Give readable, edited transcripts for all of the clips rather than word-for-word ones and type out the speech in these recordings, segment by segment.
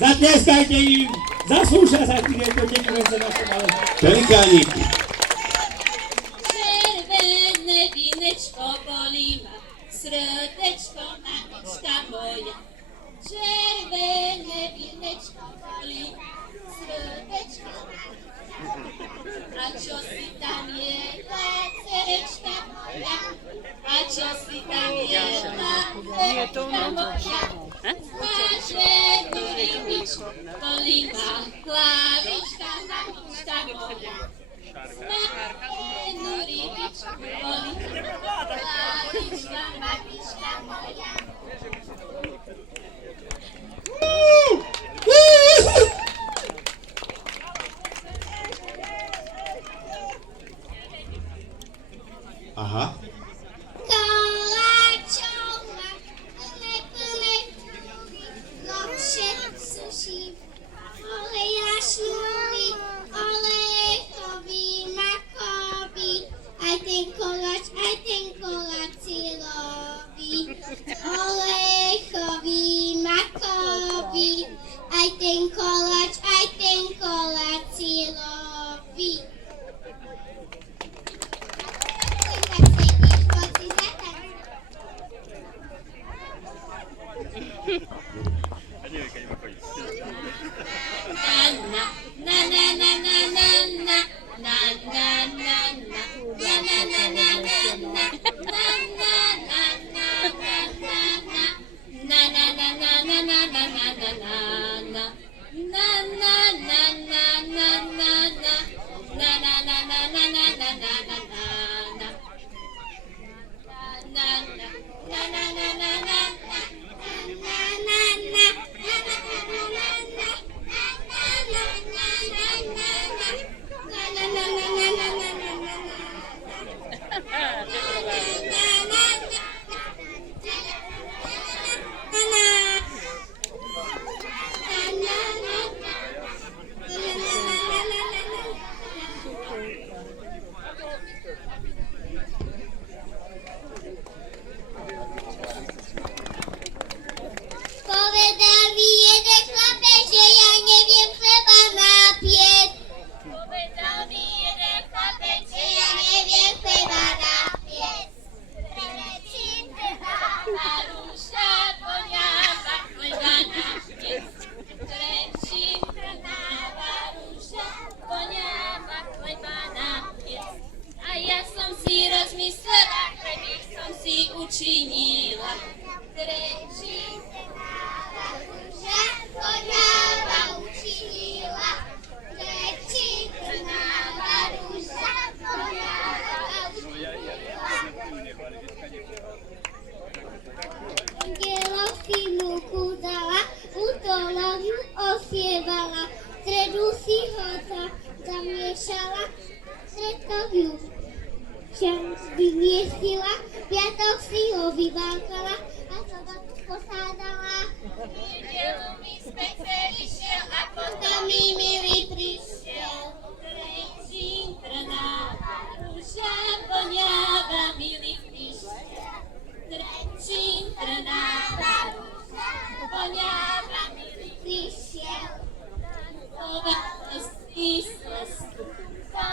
Zatlieskajte im, zaslúžia sa tieto tekvice naše malé. Pelikánik. Červené vínečko bolí ma, srdečko mamička moja. Červené vínečko bolí ma, srdečko mamička moja. A čo si tam jedla, cerečka moja? A čo si tam jedla, cerečka moja? Zmaženú rybičku bolí ma, hlavička mamička moja. Zmaženú rybičku bolí ma, hlavička mamička moja. Aha. Koláčov mám plné trúby, nože suším. Olej jašňový, olejkový, makový, aj ten koláč silový. Olejkový, makový, aj ten koláč silový. Na učinila. Trečinka Duša podáva učinila. Trečinkrnáva duša podáva učinila. Angelov si múku dala, útolok ju osievala. Stredu si ho zamiešala, stredok ju vymiestila, piatok si ho vyvákala a sobotu posádala. Nedelu mi späť išiel a potom mi milý prišiel. Trečinkrnáva duša poňáva milý prišiel. Trečinkrnáva duša poňáva milý Prišiel. Chovala si slestu, za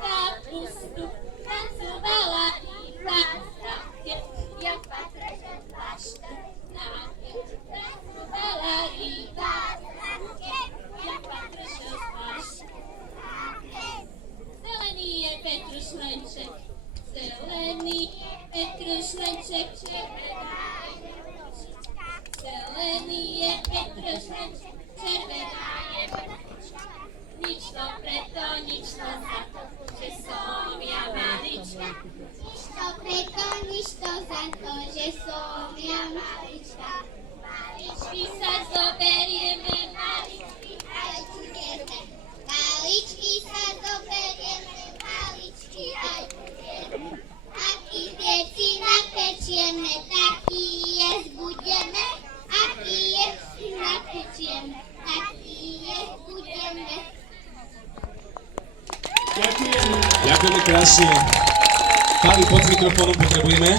kapustu, tancovala iba zrake, jak patrže paštenáke. Tancovala iba zrake, jak patrže paštenáke. Zelený je Petrušlenček, zelený je Petrušlenček, červená je ručička. Zelený je Petrušlenček, červená je ručička. Nič to preto, nič to za to, že som ja malička. Nič to preto, nič to za to, že som ja malička. Maličky sa zoberieme, maličky aj budeme. Maličky sa zoberieme, maličky aj budeme. Aký veci napečieme, taký jesť budeme. Aký jesť napečieme, taký jesť budeme. Ďakujem. Ďakujeme krásne. Pali pod mikrofónom potrebujeme.